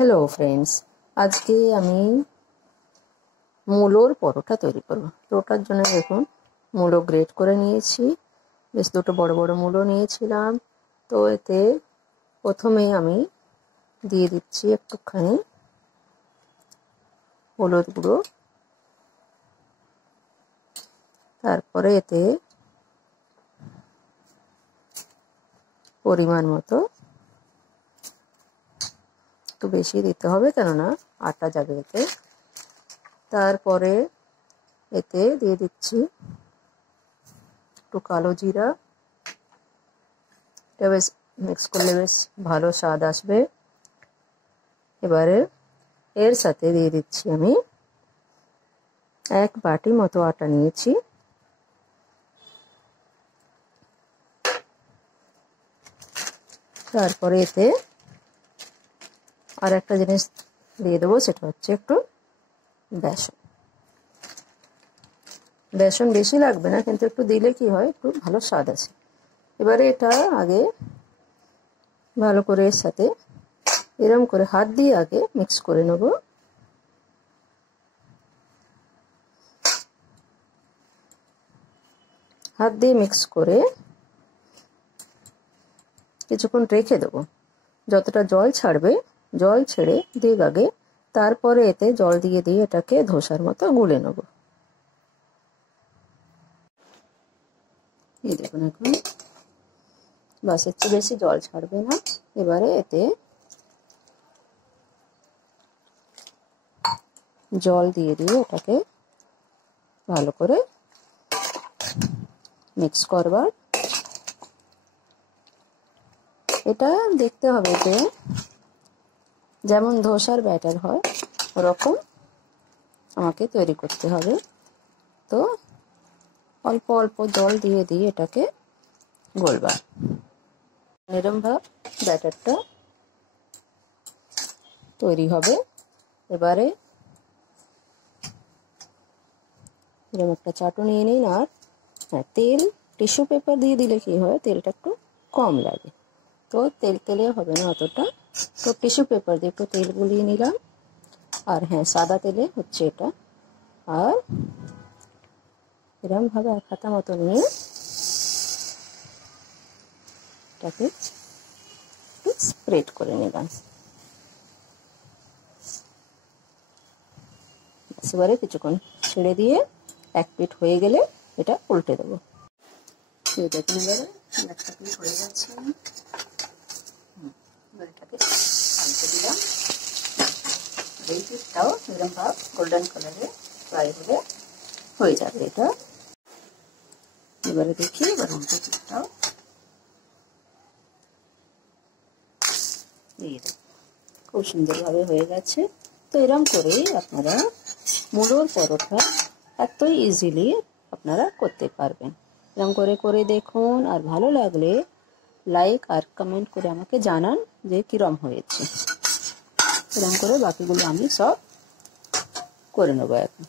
Hello friends, আজকে আমি মূলোর পরোটা তৈরি করব। তো ওটার জন্য দেখুন, মূলো গ্রেট করে নিয়েছি, বেশ দুটো বড় বড় মূলো নিয়েছিলাম। তো এতে প্রথমেই আমি দিয়ে দিচ্ছি একটুখানি হলুদ গুঁড়ো, তারপরে এতে পরিমাণ মতো, একটু বেশি দিতে হবে কেননা আটা যাবে এতে। তারপরে এতে দিয়ে দিচ্ছি একটু কালো জিরা, এটা বেশ মিক্স করলে বেশ ভালো স্বাদ আসবে। এবারে এর সাথে দিয়ে দিচ্ছি আমি 1 বাটি মতো আটা নিয়েছি, তারপরে এতে আর একটা জিনিস দিয়ে দেবো, সেটা হচ্ছে একটু বেসন। বেসন বেশি লাগবে না, কিন্তু একটু দিলে কি হয়, একটু ভালো স্বাদ আছে। এবারে এটা আগে ভালো করে এর সাথে এরম করে হাত দিয়ে আগে মিক্স করে নেব। হাত দিয়ে মিক্স করে কিছুক্ষণ রেখে দেবো, যতটা জল ছাড়বে, জল ছেড়ে দিক আগে, তারপরে এতে জল দিয়ে দিয়ে এটাকে ধোসার মতো গুলে নেব। এই দেখুন, এখন বাস এর চেয়ে বেশি জল ছাড়বে না। এবারে এতে জল দিয়ে দিয়ে এটাকে ভালো করে মিক্স করবার। এটা দেখতে হবে যে যেমন ধোসার ব্যাটার হয় ওরকম আমাকে তৈরি করতে হবে। তো অল্প অল্প জল দিয়ে দিয়ে এটাকে গলবা। এরম ভাবে ব্যাটারটা তৈরি হবে। এবারে এরকম একটা চাটু নিয়ে নিন, আর হ্যাঁ, তেল টিস্যু পেপার দিয়ে দিলে কি হয়, তেলটা একটু কম লাগে। তো তেল তেলে হবে না অতটা, তো টিস্যু পেপার দিয়ে একটু তেল গুলিয়ে নিলাম। আর হ্যাঁ, সাদা তেলে হচ্ছে এটা। আর এরকম ভাবে 1 হাতা মতো নিয়ে এটাকে একটু স্প্রেড করে নিলাম। এবারে কিছুক্ষণ ছেড়ে দিয়ে 1 পিঠ হয়ে গেলে এটা উল্টে দেবো। দেখুন, এবারে একটা পিঠ হয়ে যাচ্ছে, এটাকে পাল্টে দিলাম। এই পিঠটাও এরকম ভাব গোল্ডেন কালারে ফ্রাই হলে হয়ে যাবে এটা। এবারে দেখি, এবার উল্টো পিঠটাও খুব সুন্দরভাবে হয়ে গেছে। তো এরকম করেই আপনারা মূলোর পরোটা এতই ইজিলি আপনারা করতে পারবেন। এরকম করে করে দেখুন, আর ভালো লাগলে লাইক আর কমেন্ট করে আমাকে জানান যে কিরম হয়েছে। এরকম করে বাকিগুলো আমি সব করে নেবো এখন।